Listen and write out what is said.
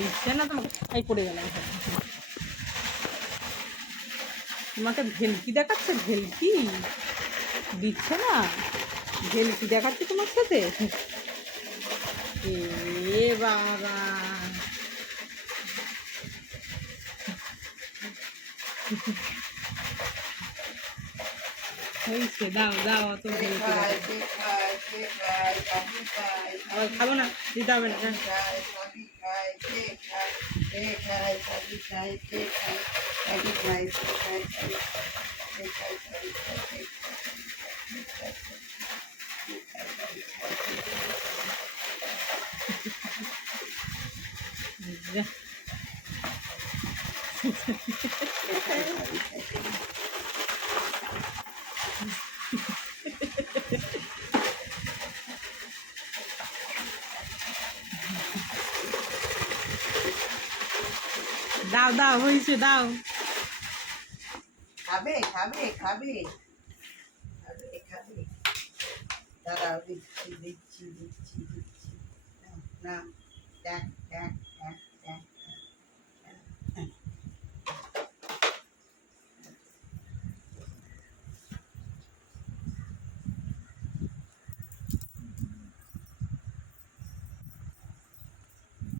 দিচ্ছে না তোমাকে, এই পড়ে গেলাম। তোমাকে ভেলকি দেখাচ্ছে, ভেলকি দিচ্ছে না, ভেলকি দেখাচ্ছে তোমার সাথে। এ বাবা, হয়েছে, দাও দাও, অত ভেলকি আবার খাবো না, দিতে হবে না। দাও দাও, হয়েছে, দাও। খাবে খাবে খাবে খাবে খাবে, দাঁড়াও দিচ্ছি দিচ্ছি দিচ্ছি দিচ্ছি, না দেখ